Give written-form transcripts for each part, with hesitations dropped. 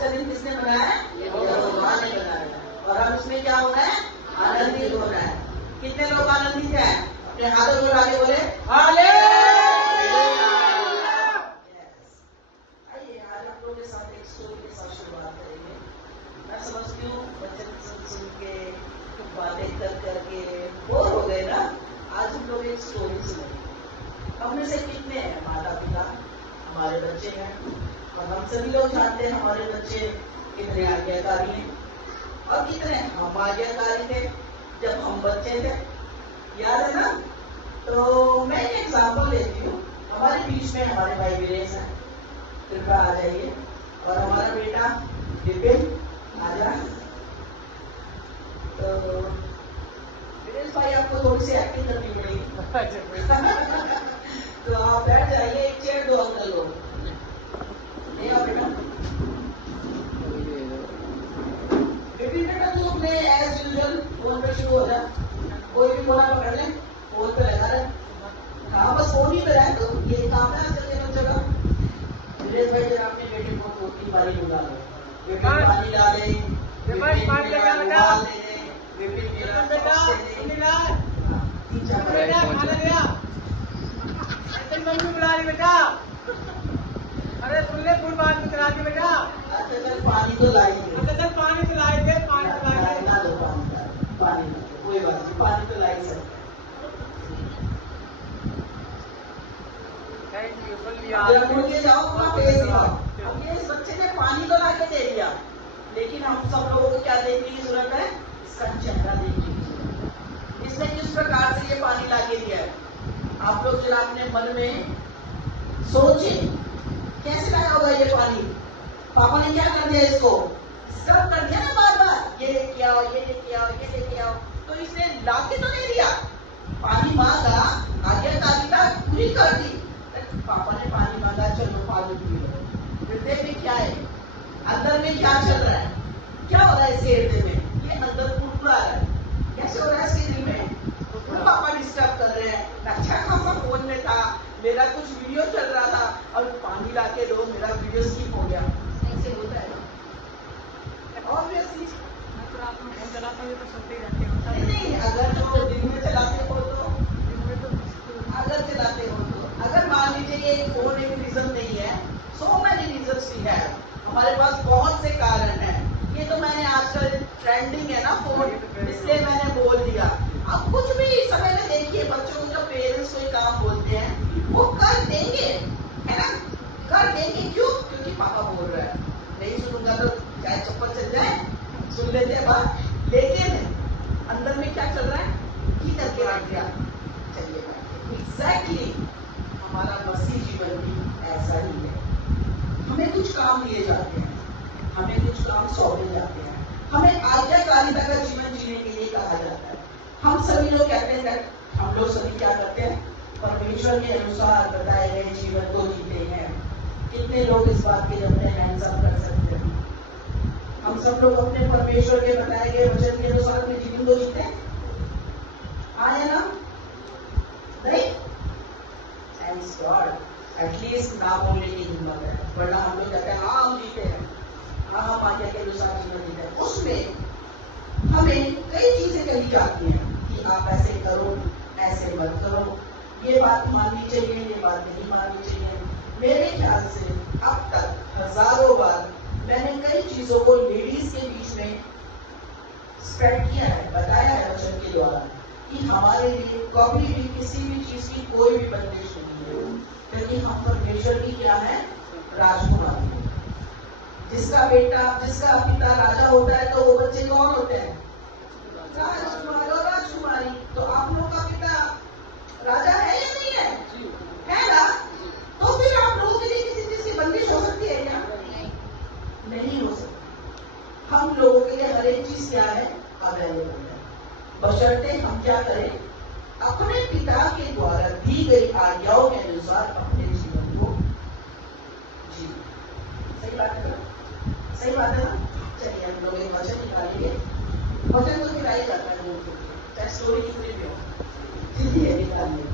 आज का दिन किसने बनाया है? भगवान ने बनाया है। और हम इसमें क्या हो रहा है? आनंदित हो रहा है। कितने लोग आनंदित हैं? अपने हाथों जोड़ आगे बोले हालेलुया। आइए आज आप लोगों के साथ एक स्टोरी के साथ शुरुआत करेंगे। मैं समझती हूँ वचन सुन के बातें कर करके बोर हो गए ना। आज हम लोग एक स्टोरी सुनेंगे। हम में से कितने हैं माता पिता, हमारे बच्चे हैं, और हम सभी लोग जानते हैं हमारे बच्चे कितने आज्ञाकारी हैं और कितने हम आज्ञाकारी थे जब हम बच्चे थे। याद है ना? तो मैं एक एग्जाम्पल लेती हूँ। हमारे बीच में हमारे भाई वीरेश हैं, कृपया आ जाइए। और हमारा बेटा विपिन आ जा। तो वीरेश भाई आपको थोड़ी सी एक्टिंग करनी पड़ेगी। तो आप बैठ जाइए, एक चेयर दो अंकल लोग। बेटा विपिन बेटा तू अपने एज यूजुअल फोन पे शुरू हो जा। कोई भी फोन पकड़ ले, फोन पे लगा रहे। हाँ बस फोन ही पे रहे। तो ये काम है आजकल के बच्चों का। वीरेश भाई जरा अपने बेटे को 2-3 बारी बुला लो। विपिन पानी डाले, विपिन उबाल दे, विपिन मेरा मम्मी बुला रही बेटा। अरे सुन ले फूल बात करा दी बेटा। अच्छा चल पानी तो लाएंगे। अच्छा चल पानी तो लाएंगे, पानी तो लाएंगे। ला दो पानी ला दो, कोई बात नहीं, पानी तो ला ही सकते। Thank you. सुन जरा मुड़ के जाओ, अपना फेस दिखाओ। अब ये इस बच्चे ने पानी तो ला के दे दिया, लेकिन हम सब लोगों को क्या देखने की जरूरत है? इसका चेहरा देखने की जरूरत है। इसने किस प्रकार से ये पानी ला के दिया है? आप लोग जरा अपने मन में सोचिए, कैसे लाया होगा ये पानी? पापा ने क्या कर दिया? इसको स्क्रब कर दिया ना बार बार, ये लेके आओ, ये लेके आओ, ये लेके आओ। तो इसने लाके तो नहीं दिया, पानी मांगा, आज्ञाकारिता पूरी कर दी। पापा ने पानी मांगा, चलो पानी पी लो। हृदय में क्या है? अंदर में क्या चल रहा है? क्या हो रहा है इसके हृदय में? ये अंदर कुरकुरा रहा है। कैसे हो रहा है इसके हृदय में? पापा डिस्टर्ब कर रहे हैं, अच्छा खासा फोन में था, मेरा कुछ वीडियो चल रहा था, और पानी लाके दो, मेरा वीडियो स्किप हो गया। ऐसे होता है ना? ऑब्वियसली फोन चलाता हूँ तो सुनते ही रहते हो। नहीं, अगर जो दिन में चलाते हो तो, अगर चलाते हो तो, अगर मान लीजिए ये फोन एक रीजन नहीं है, सो मैनी रीजंस भी है, हमारे पास बहुत से कारण हैं। ये तो मैंने आजकल ट्रेंडिंग है ना फोन, इसलिए मैंने बोल दिया। अब कुछ भी समय में देखिए, बच्चों को जब पेरेंट्स कोई काम बोलते हैं वो कर देंगे, है ना? कर देंगे। क्यों? क्योंकि पापा बोल रहा है। नहीं सुनूंगा तो चाहे चप्पल चल जाए, सुन लेते हैं बात। लेकिन अंदर में क्या चल रहा है? की करके रख दिया, चलिए एग्जैक्टली हमारा मसीह जीवन भी ऐसा ही है। हमें कुछ काम दिए जाते हैं, हमें कुछ काम सौंपे जाते हैं, हमें आज्ञाकारिता का जीवन जीने के लिए कहा जाता है। हम सभी लोग कहते हैं, हम लोग सभी क्या करते हैं? परमेश्वर के अनुसार बताए गए जीवन को जीते हैं। कितने लोग इस बात के अपने हैंड्स अप कर सकते हैं? हम सब लोग अपने परमेश्वर के बताए गए वचन के अनुसार अपने जीवन को जीते हैं? आया ना? नहीं? थैंक्स गॉड, एटलीस्ट ना बोलने की हिम्मत है। वरना हम लोग कहते हैं हाँ हम जीते हैं, हाँ हम आज्ञा के अनुसार जीवन जीते हैं। उसमें हमें कई चीजें कही जाती हैं कि आप ऐसे करो, ऐसे मत करो, ये बात माननी चाहिए, ये बात नहीं माननी चाहिए। मेरे ख्याल से अब तक हजारों बार मैंने कई चीजों को लेडीज के बीच में स्प्रेड किया है, बताया है वचन के द्वारा कि हमारे लिए कभी भी किसी भी चीज की कोई भी बंदिश नहीं है, क्योंकि हम परमेश्वर की क्या है? राजकुमारी है। जिसका पिता राजा होता है तो वो बच्चे कौन होते हैं? राजकुमार और राजकुमारी। तो आप लोग का पिता राजा है या नहीं है? है ना? तो फिर आप लोगों के लिए किसी चीज की बंदिश हो सकती है क्या? नहीं हो सकती। हम लोगों के लिए हर एक चीज क्या है? अवेलेबल है, बशर्ते हम क्या करें? अपने पिता के द्वारा दी गई आज्ञाओं के अनुसार अपने जीवन को जी। सही बात है ना? सही बात है ना? चलिए हम लोग एक वचन निकालेंगे। वचन तो निकाल जाता है लोगों के लिए, चाहे स्टोरी कितनी भी हो, जल्दी है निकालने।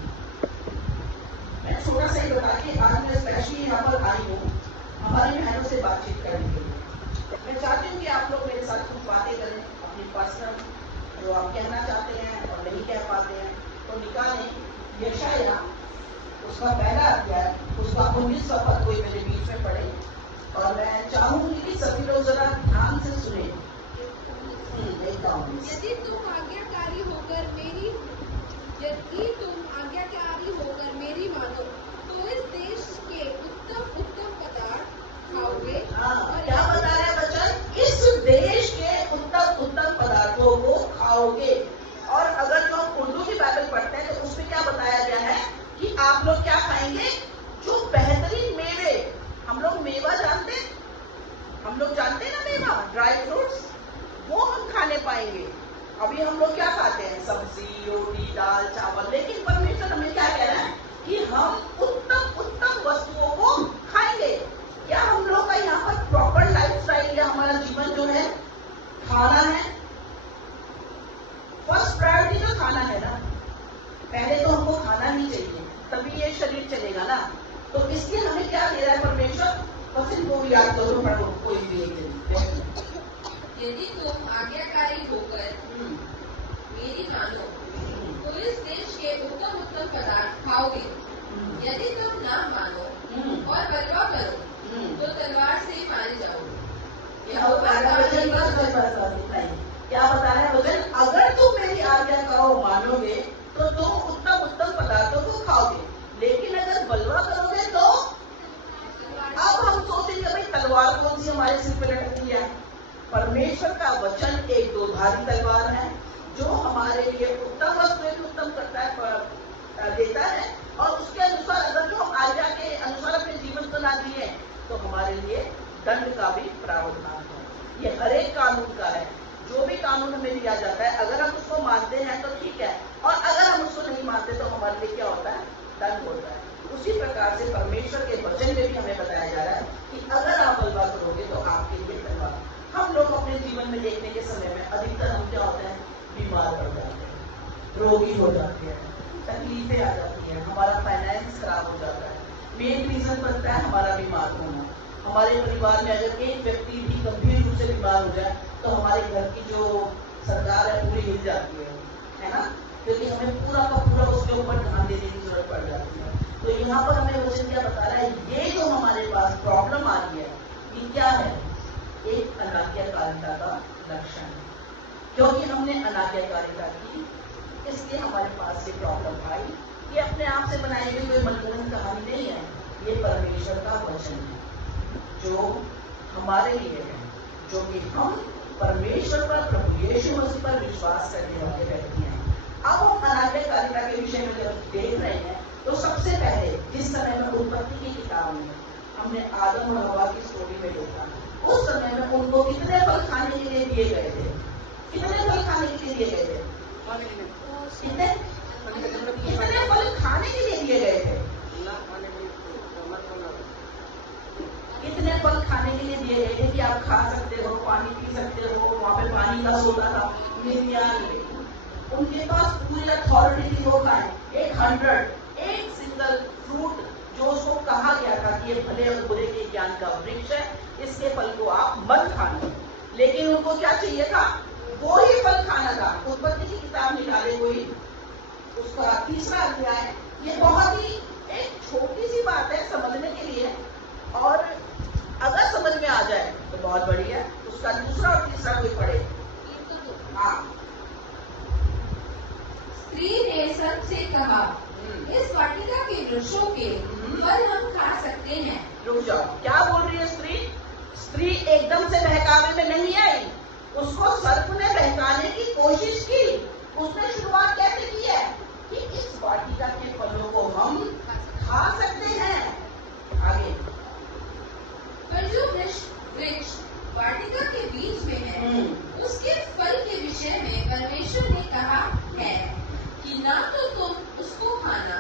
मैं छोटा सा ही बता के आज मैं स्पेशली यहाँ पर आई हूँ हमारी बहनों से बातचीत करने के लिए। निकालें यशाया उसका पहला अध्याय उसका 19वां पद कोई मेरे बीच में पढ़े और मैं चाहूंगी कि सभी लोग जरा ध्यान से सुने। यदि तुम आज्ञाकारी होकर मेरी मानो तो इस देश के उत्तम उत्तम पदार्थ खाओगे। क्या बता रहे हैं बच्चन? इस देश के उत्तम उत्तम पदार्थों को खाओगे। और अगर जो हम उर्दू की बाइबल पढ़ते हैं तो उसमें क्या बताया गया है कि आप लोग क्या खाएंगे? जो बेहतरीन मेवे, हम लोग मेवा जानते हैं, हम लोग जानते हैं ना मेवा, ड्राई फ्रूट्स, वो हम खाने पाएंगे। अभी हम लोग क्या खाते हैं? सब्जी, रोटी, दाल, चावल। लेकिन परमेश्वर हमें क्या कह रहा है कि हम उत्तम उत्तम वस्तुओं को खाएंगे। क्या हम लोग का यहाँ पर प्रॉपर लाइफस्टाइल या हमारा जीवन जो है खाना है? फर्स्ट प्रायोरिटी तो खाना है ना। पहले तो हमको खाना ही चाहिए, तभी ये शरीर चलेगा ना। तो इसलिए हमें क्या दे रहा है परमेश्वर? वचन को भी याद करो, पढ़ो कोई भी एक दिन। यदि तुम आज्ञाकारी होकर मेरी मानो तो इस देश के उत्तम उत्तम पदार्थ खाओगे। यदि तुम ना मानो और बलवा करो तो तलवार से मारे जाओगे। क्या बता रहा है वचन? अगर तुम मेरी आज्ञा करो मानोगे तो तुम उत्तम उत्तम पदार्थों को खाओगे, लेकिन अगर बलवा करोगे तो अब हम सोचेंगे भाई तलवार कौन सी हमारे सिर पे लटकी है। परमेश्वर का वचन एक दोधारी तलवार है जो हमारे लिए उत्तम वस्तु उत्तम करता है, देता है। और उसके अनुसार अगर जो हम आज्ञा के अनुसार अपने जीवन को ना दिए तो हमारे लिए दंड का भी प्रावधान है। ये हर एक कानून का है। जो भी कानून हमें दिया जाता है, अगर हम उसको मानते हैं तो ठीक है, और अगर हम उसको नहीं मानते तो हमारे लिए क्या होता है? दंड होता है। उसी प्रकार से परमेश्वर के वचन में भी हमें बताया जा रहा है कि अगर आप बलवा करोगे तो आपके लिए तलवार। हम लोग अपने जीवन में देखने के समय में अधिकतर हम क्या होते हैं? बीमार पड़ जाते हैं, रोगी हो जाते हैं, तकलीफें आ जाती हैं, हमारा फाइनेंस खराब हो जाता है। मेन रीजन बनता है हमारा बीमार होना। हमारे परिवार में अगर एक व्यक्ति भी गंभीर रूप से बीमार हो जाए तो हमारे घर की जो सरकार है पूरी हिल जाती है ना, क्योंकि हमें पूरा का पूरा उसके ऊपर ध्यान देने की जरूरत पड़ जाती है। तो यहाँ पर हमें वचन क्या बता रहा है? ये जो हमारे पास प्रॉब्लम आ रही है ये क्या है? एक अनाज्ञाकारिता का लक्षण है। क्योंकि हमने अनाज्ञाकारिता की, इसलिए हमारे पास ये प्रॉब्लम आई। ये अपने आप से बनाई गई कोई मनगढ़ंत कहानी नहीं है, ये परमेश्वर का वचन है जो हमारे लिए है, जो कि हम परमेश्वर पर, प्रभु यीशु मसीह पर विश्वास करने वाले व्यक्ति हैं। अब हम अनाज्ञाकारिता के विषय में जब देख रहे हैं तो सबसे पहले जिस समय में उत्पत्ति की किताब में हमने आदम और हवा की स्टोरी में देखा, उस समय में उनको कितने फल खाने के लिए दिए गए थे? कितने फल खाने के लिए दिए गए थे? कितने फल खाने के लिए दिए गए थे? कितने फल खाने के लिए दिए गए थे कि आप खा सकते हो, पानी पी सकते हो? वहाँ पे पानी का सोता था, उनके पास पूरी अथॉरिटी थी वो खाएं। 100 एक सिंगल फ्रूट जो उसको कहा गया था कि ये भले और बुरे के ज्ञान का वृक्ष है, इसके फल को आप मत खाना। लेकिन उनको क्या चाहिए था? वो ही फल खाना था। उत्पत्ति की किताब निकाले कोई, उसका 3रा अध्याय। ये बहुत ही एक छोटी सी बात है समझने के लिए, और अगर समझ में आ जाए तो बहुत बढ़िया। उसका 2रा और 3रा कोई पढ़े। हाँ। स्त्री ने सबसे कहा, इस वाटिका के वृक्षों के फल हम खा सकते हैं। रुक जाओ, क्या बोल रही है स्त्री? स्त्री एकदम से बहकावे में नहीं आई, उसको सर्प ने बहकाने की कोशिश की। उसने शुरुआत कैसे की है कि इस वाटिका के फलों को हम खा सकते हैं। आगे, पर जो वृक्ष वाटिका के बीच में है, उसके फल के विषय में परमेश्वर ने कहा है कि ना तो तुम उसको खाना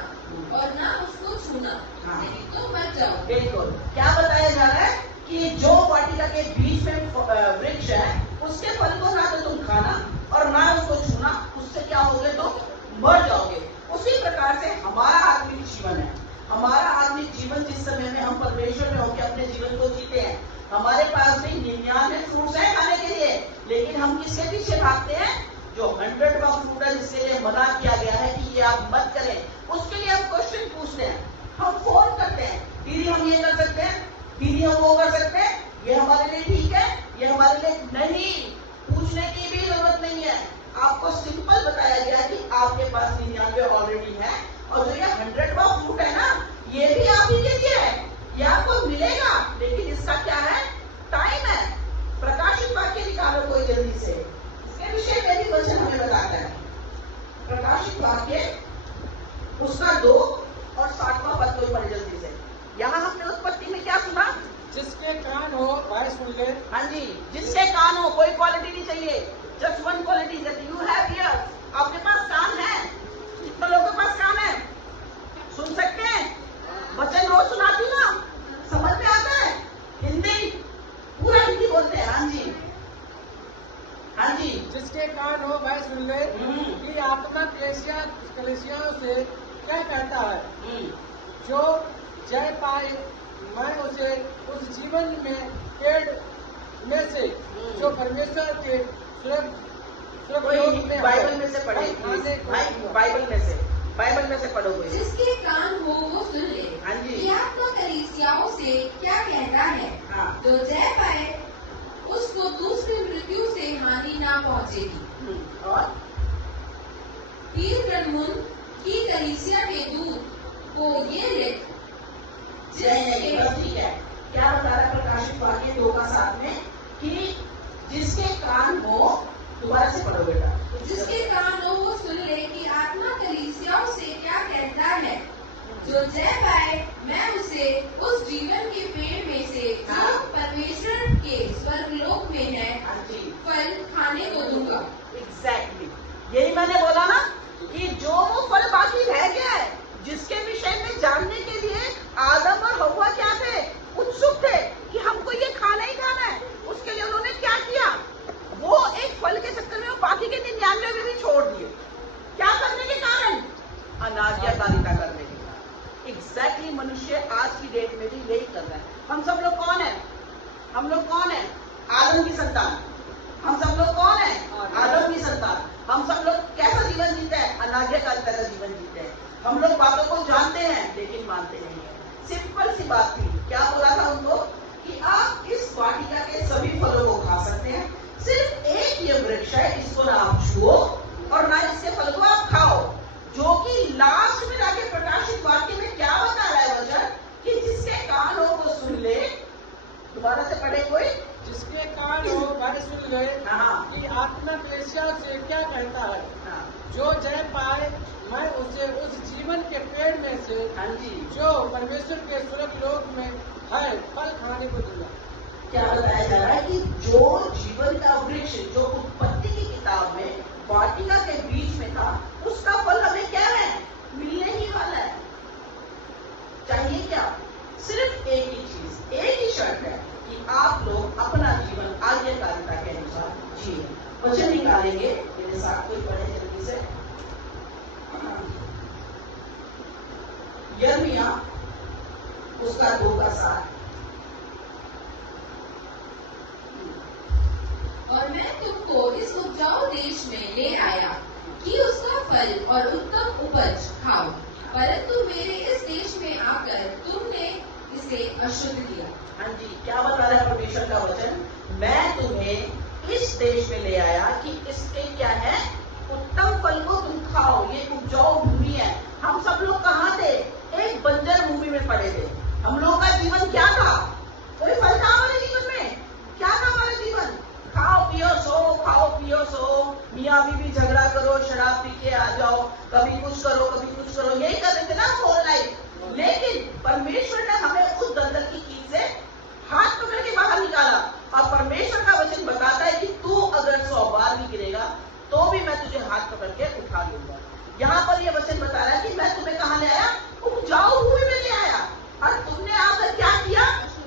और ना उसको छूना, नहीं तो मर जाओ। बिल्कुल, क्या बताया जा रहा है कि जो वाटिका के बीच में वृक्ष है उसके फल को ना तो तुम खाना और ना उसको छूना, उससे क्या होगे? तो मर जाओगे। उसी प्रकार से हमारा आत्मिक जीवन है। हमारा आत्मिक जीवन जिस समय में हम परमेश्वर में होकर अपने जीवन को जीते हैं, हमारे पास भी 99 फ्रूट्स हैं खाने के लिए, लेकिन हम किसके पीछे भागते हैं? जो 100वां फ्रूट है, जिसके लिए मना किया गया है कि ये आप मत करें। उसके लिए हम क्वेश्चन पूछते हैं, हम फोन करते हैं, दीदी हम ये कर सकते हैं, दीदी हम वो कर सकते हैं, ये हमारे लिए ठीक है, ये हमारे लिए नहीं। पूछने की भी जरूरत नहीं है। आपको सिंपल बताया गया कि आपके पास 99 ऑलरेडी है, और जो ये 100वां फ्रूट है ना, ये भी आप ही के लिए है, ये आपको मिलेगा, लेकिन इसका क्या है, टाइम है। प्रकाशित वाक्य निकालो कोई जल्दी से, इसके विषय में भी वचन हमें बताता है। प्रकाशित वाक्य उसका 2 और 7वां पद कोई पढ़े जल्दी से। यहाँ हमने उत्पत्ति में क्या सुना, जिसके कान हो वह सुन ले। हाँ जी, जिसके कान हो, कोई क्वालिटी नहीं चाहिए, just one quality, that you have years. आपके पास कान है, कितने लोगों के पास कान है, सुन सकते हैं, वचन रोज सुनाती ना, समझ में आता है, हिंदी पूरा हिंदी बोलते हैं। हाँ जी, हाँ जी, जिसके कान हो वह सुन ले कि आत्मा कलीसियाओं से क्या कहता है। जो जय पाए मैं उसे उस जीवन में पेड़ में से जो परमेश्वर के कोई बाइबल में से पढ़े, भाई बाइबल में से पढ़ो कोई। जिसके कान हो वो सुन ले। हाँ जी, कि आत्मा कलीसियाओं से क्या कहता है। हाँ, जो जय पाए उसको दूसरी मृत्यु से हानि ना पहुंचेगी। और पीर ब्रह्मन की कलीसिया के दूत को ये लिख, नहीं, बस ठीक है। क्या बता रहा है प्रकाशित वाक्य 2 का 7 में, कि जिसके कान हो, दोबारा से पढ़ो बेटा, जिसके कान हो वो सुन ले कि आत्मा कलीसियाओं से क्या कहता है। जो जय पाए मैं उसे उस जीवन के पेड़ में से जो परमेश्वर के स्वर्गलोक में है हाँ जी, फल खाने को दूंगा। एग्जैक्टली यही मैंने बोला ना, कि जो वो फल बाकी रह गया है, जिसके विषय में जानने के लिए आदम और हव्वा क्या थे, उत्सुक थे कि हमको ये खाना ही खाना है। उसके लिए उन्होंने क्या किया, वो एक फल के चक्कर में वो बाकी के 99 भी छोड़ दिए। क्या करने के कारण, अनाज्ञाकारिता करने के कारण। एग्जैक्टली मनुष्य आज की डेट में भी यही कर रहा है। हम सब लोग कौन है, हम लोग कौन है, आदम की संतान। हम सब लोग कौन है, आदम की संतान। हम सब लोग कैसा जीवन जीते हैं, अनाज्ञाकारिता का जीवन जीते हैं। हम लोग बातों को जानते हैं लेकिन मानते नहीं है। सिंपल सी बात थी, क्या बोला था उनको, कि आप इस वाटिका के सभी फलों को खा सकते हैं, सिर्फ एक ये वृक्ष है, इसको ना आप छुओ और ना इसके फल को आप खाओ। जो कि लास्ट में जाके प्रकाशित वाक्य में क्या बता रहा है वचन, कि जिसके कान हो वो सुन ले। दोबारा से पढ़े कोई, जिसके कान हो वह सुन ले हाँ, कि आत्मा कलीसिया से क्या कहता है। हाँ, जो जय पाए मैं उसे उस जीवन के पेड़ में से हाँ जी, जो परमेश्वर के स्वर्गलोक में है फल खाने को दूंगा। क्या बताया जा रहा है कि जो जीवन का वृक्ष जो उत्पत्ति की किताब में वाटिका के बीच में था, उसका फल हमें क्या है, मिलने ही वाला है। चाहिए क्या, सिर्फ एक ही चीज, एक ही शर्त है कि आप लोग अपना जीवन आज्ञाकारिता के अनुसार जिए। वचन निकालेंगे, मेरे साथ कोई पढ़े जल्दी से। यिर्मयाह उसका 2 का 7। और मैं तुमको इस उपजाऊ देश में ले आया कि उसका फल और उत्तम उपज खाओ, परंतु मेरे इस देश में आकर तुमने इसे अशुद्ध किया। हाँ जी, क्या बता रहा है परमेश्वर का वचन, मैं तुम्हें इस देश में ले आया कि इसके क्या है, उत्तम फल को तुम खाओ। ये उपजाऊ भूमि है। हम सब लोग कहाँ थे, एक बंजर भूमि में पड़े थे। हम लोगों का जीवन क्या था, कोई फल था हमारे जीवन में, क्या था हमारा जीवन, खाओ पियो सो, खाओ पियो सो, मियाँ बीवी झगड़ा करो, शराब पी के आ जाओ, कभी कुछ करो कभी कुछ करो, यही कर रहे थे ना होल लाइफ। लेकिन परमेश्वर ने हमें उस दलदल की कील से हाथ पकड़ के बाहर निकाला, और परमेश्वर का वचन बताता है कि तू अगर 100 बार भी गिरेगा तो भी मैं तुझे हाथ पकड़ के उठा लूंगा। यहाँ पर यह वचन बता रहा है कि मैं तुम्हें कहाँ ले आया, उपजाऊ भूमि में ले आया, और तुमने आकर क्या किया,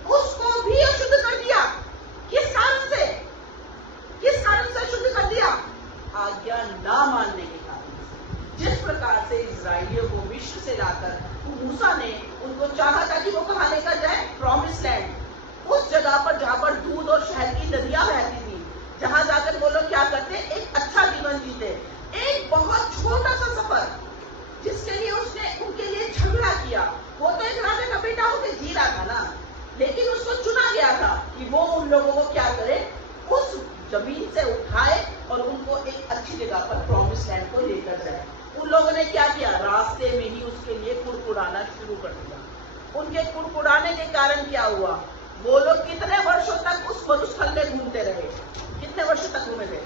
उसको भी अशुद्ध कर दिया। किस कारण से, किस कारण से अशुद्ध कर दिया, आज्ञा ना मानने के कारण। जिस प्रकार से इजराइलियों को मिस्र से लाकर मूसा ने उनको चाहा था कि वो कहाँ लेकर जाए, प्रॉमिस लैंड, उस जगह पर जहाँ पर दूध और शहद की नदियां बहती थी, जहाँ जाकर वो लोग क्या करते, एक अच्छा जीवन जीते। एक बहुत छोटा सा सफर, उन लोगों को क्या करे, उस जमीन से उठाए और उनको एक अच्छी जगह पर प्रॉमिस लैंड को लेकर जाए। उन लोगों ने क्या किया, रास्ते में ही उसके लिए कुड़कुड़ाना शुरू कर दिया। उनके कुड़कुड़ाने के कारण क्या हुआ, वो लोग कितने वर्षों तक उस मरुस्थल में घूमते रहे, कितने वर्षों तक घूमे थे,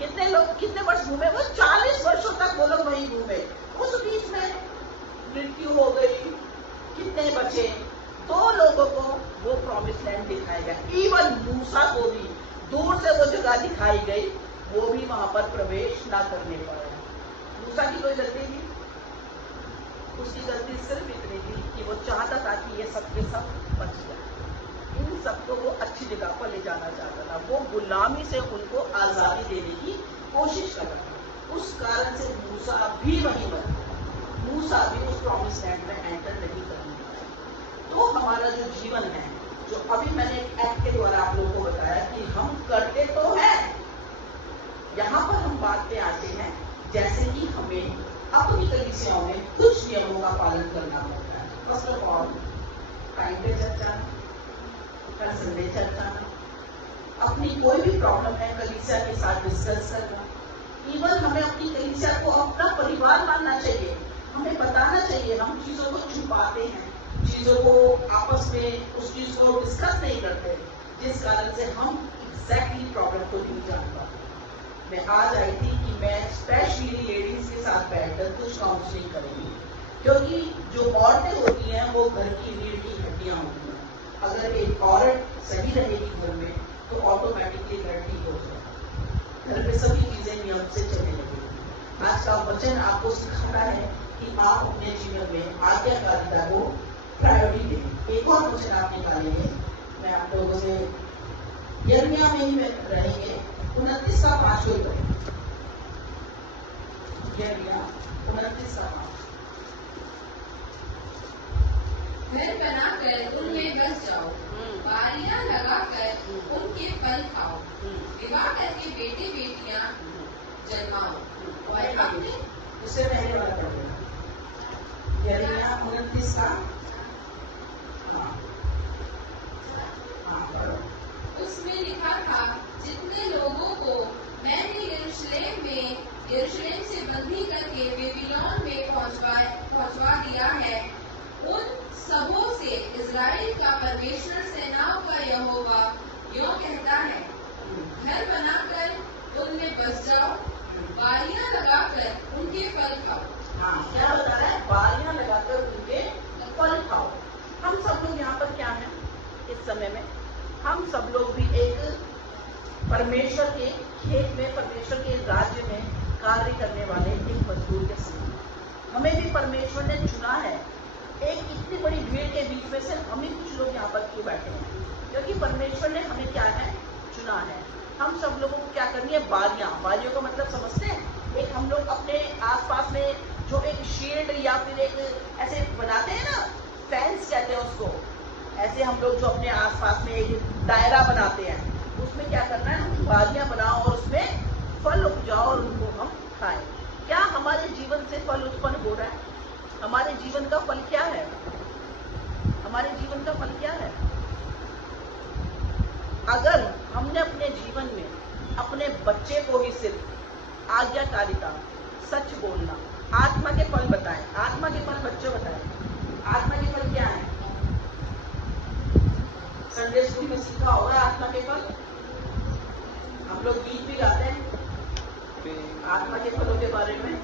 कितने वर्ष घूमे, वो 40 वर्षों तक वो लोग वहीं घूमे। उस बीच में मृत्यु हो गई, कितने बचे, 2 लोगों को वो प्रॉमिस लैंड दिखाया गया। इवन मूसा को भी दूर से वो जगह दिखाई गई, वो भी वहां पर प्रवेश ना करने पाया। मूसा की कोई गलती थी, उसकी गलती सिर्फ इतनी थी कि वो चाहता था कि ये सब के सब बच जाए, इन सबको वो अच्छी जगह पर ले जाना चाहता था, वो गुलामी से उनको आजादी देने की कोशिश कर रहा था। उस कारण से मूसा भी वहीं बना, मूसा भी उस प्रॉमिस लैंड में एंटर नहीं करने पाया। तो हमारा जो जीवन है, जो अभी मैंने एक एक्ट के द्वारा आप लोगों को बताया कि हम करते तो हैं, यहाँ पर हम बात पे आते हैं जैसे कि हमें अपनी कलीसियाओं में कुछ नियमों का पालन करना पड़ता है। फर्स्ट ऑफ ऑल, टाइम पे चर्च आना, हर संडे चर्च आना, अपनी कोई भी प्रॉब्लम है कलीसिया के साथ डिस्कस करना। इवन हमें अपनी कलीसिया को अपना परिवार मानना चाहिए, हमें बताना चाहिए। हम चीजों को छुपाते हैं, चीजों को आपस में उस चीज को डिस्कस नहीं करते, जिस कारण से हम एग्जैक्टली प्रॉब्लम को नहीं जान पाते। मैं आज आई थी कि मैं स्पेशली लेडीज के साथ बैठकर कुछ काउंसलिंग करूंगी, क्योंकि जो औरतें होती हैं वो घर की रीढ़ की हड्डियां होती हैं। अगर एक औरत सही रहेगी घर में तो ऑटोमेटिकली घर ठीक हो जाएगा, घर में सभी चीजें नियम से चलने लगेगी। आज का वचन आपको सिखाता है कि आप अपने जीवन में आज्ञाकारिता को प्रायोरिटी दें। एक और वचन आप निकालेंगे, मैं आप लोगों से यिर्मयाह में ही रहेंगे, 29 का 5 को यिर्मयाह 29 का 5। घर बनाकर उनमें बस जाओ, बारियां लगाकर उनके फल खाओ, विवाह करके बेटे बेटियां जन्माओ और अपने उससे पहले वाला पढ़ेगा, यिर्मयाह 29 का उसमें लिखा था, जितने लोगों को मैंने यरूशलेम से बंदी करके बेबीलोन में पहुंचवा दिया है, उन सबों से इजराइल का परमेश्वर सेनाओं का यहोवा यूं कहता है, घर बनाकर उनमें बस जाओ, बारियां लगाकर उनके फल खाओ। हाँ, क्या बता रहा है, बारियां लगाकर उनके फल खाओ। हम सब लोग यहाँ पर क्या हैं इस समय में, हम सब लोग भी एक परमेश्वर के खेत में, परमेश्वर के राज्य में कार्य करने वाले एक मजदूर के समान। हमें भी परमेश्वर ने चुना है। एक इतनी बड़ी भीड़ के बीच में से हम ही कुछ लोग यहाँ पर क्यों बैठे हैं, क्योंकि परमेश्वर ने हमें क्या है, चुना है। हम सब लोगों को क्या करनी है, बारियों का मतलब समझते हैं, एक हम लोग अपने आसपास में जो एक शील्ड या फिर एक ऐसे बनाते हैं ना, फेंस कहते हैं उसको, ऐसे हम लोग जो अपने आसपास में एक दायरा बनाते हैं, उसमें क्या करना है, बारियां बनाओ और उसमें फल उपजाओ और उनको हम खाएं। क्या हमारे जीवन से फल उत्पन्न हो रहा है? हमारे जीवन का फल क्या है? हमारे जीवन का फल क्या है? अगर हमने अपने जीवन में अपने बच्चे को ही सिर्फ आज्ञाकारिता, सच बोलना, आत्मा के फल बताएं, आत्मा के फल बच्चे बताएं, आत्मा के फल क्या है? संडे स्कूल में सीखा होगा आत्मा के फल, हम लोग गीत भी गाते हैं आत्मा के फलों के बारे में।